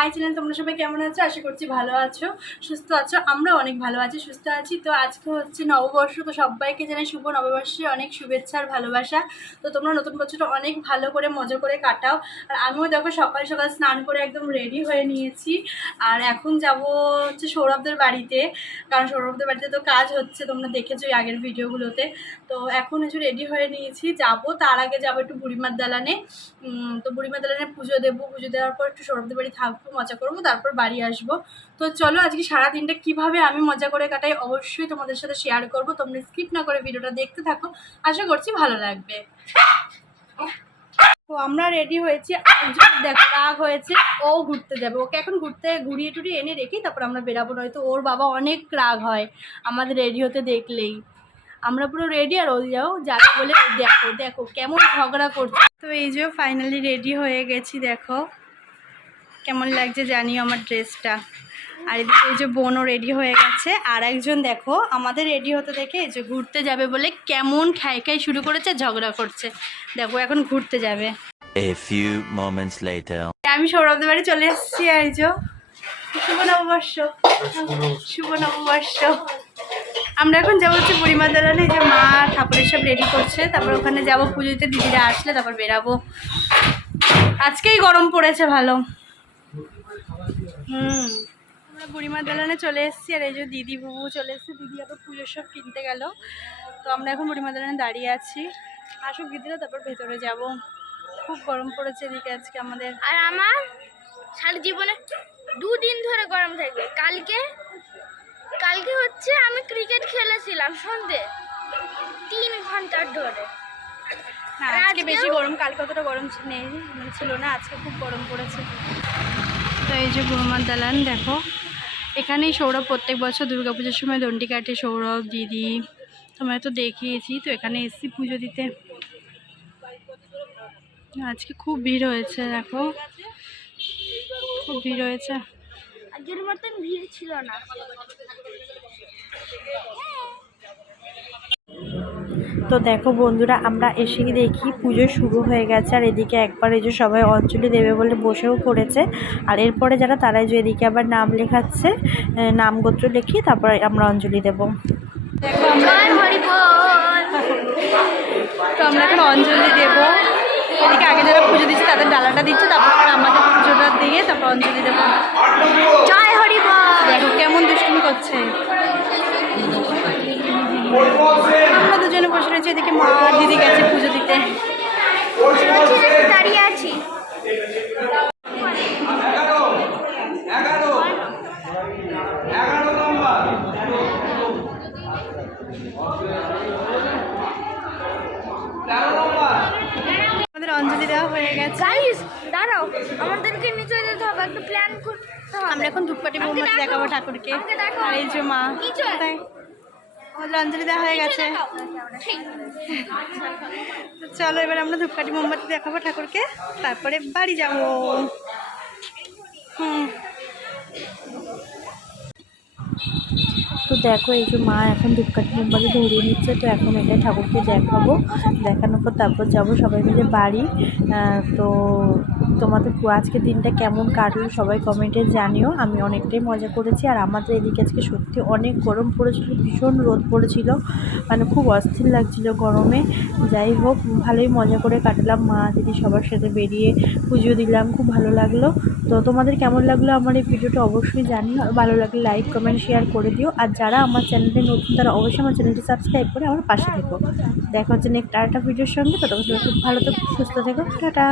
My channel, তোমরা সবাই কেমন আছো? আশা করছি ভালো আছো, সুস্থ আছো আমরা অনেক ভালো আছি, সুস্থ আছি। তো আজকে হচ্ছে নববর্ষ, তো সবাইকে জানাই শুভ নববর্ষে অনেক শুভেচ্ছা আর ভালোবাসা। তো তোমরা নতুন বছরটা অনেক ভালো করে, মজা করে কাটাও। আর আমিও দেখো সকাল সকাল স্নান করে একদম রেডি হয়ে নিয়েছি। আর এখন যাব হচ্ছে সৌরভদের বাড়িতে, কারণ সৌরভদের বাড়িতে তো কাজ হচ্ছে, তোমরা দেখেছ আগের ভিডিওগুলোতে। তো এখন হচ্ছে রেডি হয়ে নিয়েছি, যাব, তার আগে যাব একটু বুড়িমার দালানে। তো বুড়িমার দালানে পুজো দেবো, পুজো দেওয়ার পর একটু সৌরভদের বাড়ি থাকব। মজা করব, তারপর বাড়ি আসব। তো চলো আজকে সারা দিনটা কীভাবে আমি মজা করে কাটাই অবশ্যই তোমাদের সাথে শেয়ার করব। তোমরা স্কিপ না করে ভিডিওটা দেখতে থাকো। আশা করছি ভালো লাগবে। তো আমরা রেডি হয়েছি। দেখো, রাগ হয়েছে। ও ঘুরতে যাবে। ওকে এখন ঘুরতে ঘুরিয়ে টুরিয়ে এনে রেখে তারপর আমরা বেরাবো। নয়তো ওর বাবা অনেক রাগ হয় আমাদের রেডি হতে দেখলেই। আমরা পুরো রেডি আর ও যাও, যাবে বলে দেখো দেখো কেমন ঝগড়া করছে। তো এই যে ফাইনালি রেডি হয়ে গেছি, দেখো। কেমন লাগছে জানি আমার ড্রেসটা। আর এদিকে এই যে বোনও রেডি হয়ে গেছে। আর একজন দেখো আমাদের রেডি হতে দেখে এই যে ঘুরতে যাবে বলে কেমন খাই খাই শুরু করেছে ঝগড়া করছে। দেখো এখন ঘুরতে যাবে। A few moments later. আমি সৌরভদের বাড়ি চলে এসেছি এই যে। শুভ নববর্ষ। শুভ নববর্ষ। আমরা এখন যাব হচ্ছে বুড়িমা দালানে এই যে মা ঠাকুরের সব রেডি করছে। তারপর ওখানে যাব পুজোতে দিদিরা আসলে তারপর বেরাবো। আজকেই গরম পড়েছে ভালো। হুম। আমরা বুড়িমা দালানে চলে এসেছি আর এই যে দিদি বুবু চলে এসেছে। দিদি আবার পুজোর সব কিনতে গেল। তো আমরা এখন বুড়িমা দালানে দাঁড়িয়ে আছি। আসুক দিদিরা তারপর ভেতরে যাব। খুব গরম পড়েছে এদিকে আজকে আমাদের। আর আমার সারা জীবনে দুদিন ধরে গরম থাকবে। কালকে কালকে হচ্ছে আমি ক্রিকেট খেলেছিলাম সন্ধে। তিন ঘণ্টার ধরে। আজকে বেশি গরম কালকে অতটা গরম নেই ছিল না আজকে খুব গরম পড়েছে। তো এই যে বুড়মার দালান, দেখো। এখানেই সৌরভ প্রত্যেক বছর দুর্গাপুজোর সময় দণ্ডি কাটে সৌরভ, দিদি। তোমরা তো দেখিয়েছি, তো এখানে এসছি পুজো দিতে। আজকে খুব ভিড় হয়েছে, দেখো। খুব ভিড় হয়েছে। আগের মতন ভিড় ছিল না। তো দেখো বন্ধুরা, আমরা এসে দেখি পুজো শুরু হয়ে গেছে, আর এদিকে একবার এই যে সবাই অঞ্জলি দেবে বলে বসেও পড়েছে। আর এরপরে যারা, তারাই যে এদিকে আবার নাম লেখাচ্ছে নাম গোত্র লিখি, তারপর আমরা অঞ্জলি দেব। তো আমরা এখন অঞ্জলি দেবো। এদিকে আগে যারা পুজো দিচ্ছে, তাদের ডালাটা দিচ্ছে, তারপর আমাদের পুজোটা দিয়ে তারপর অঞ্জলি দেবো জয় হরি বল দেখো কেমন দুষ্টুমি করছে আমরা দুজনে বসে রয়েছি এদিকে মা দিদি গেছে পুজো দিতে। দাঁড়িয়ে আছি। আমাদের অঞ্জলি দেওয়া হয়ে গেছে। দাঁড়াও আমাদেরকে নিচে যেতে হবে একটা প্ল্যান করতে আমরা এখন ধূপকাঠি মোমবাতি দেখাবো ঠাকুরকে। আর এই যে মা কোথায়? আমাদের দেওয়া হয়ে গেছে। চলো, এবার আমরা ধূপকাঠি মোমবাতি দেখাবো ঠাকুরকে, তারপরে বাড়ি যাব। হুম। তো দেখো, এই যে মা এখন ধূপকাঠি মোমবাতি ধরিয়ে নিচ্ছে, তো এখন এটা ঠাকুরকে দেখাবো। দেখানোর পর তারপর যাব সবাই মিলে বাড়ি। তো তোমাদের আজকে দিনটা কেমন কাটলো সবাই কমেন্টে জানিও। আমি অনেকটাই মজা করেছি আর আমাদের এদিকে আজকে সত্যি অনেক গরম পড়েছিল, ভীষণ রোদ পড়েছিল। মানে খুব অস্থির লাগছিল গরমে। যাই হোক, ভালোই মজা করে কাটলাম। মা, দিদি সবার সাথে বেরিয়ে পুজো দিলাম, খুব ভালো লাগল। তো তোমাদের কেমন লাগল আমার এই ভিডিওটা অবশ্যই জানিও। আর ভালো লাগলে লাইক কমেন্ট শেয়ার করে দিও। আর যারা আমার চ্যানেলে নতুন, তারা অবশ্যই আমার চ্যানেলটি সাবস্ক্রাইব করে আমার পাশে থেকো। দেখা হচ্ছে নেক্সট আরেকটা ভিডিওর সঙ্গে। তো তোমার খুব ভালো থেকো, সুস্থ থেকো। টাটা।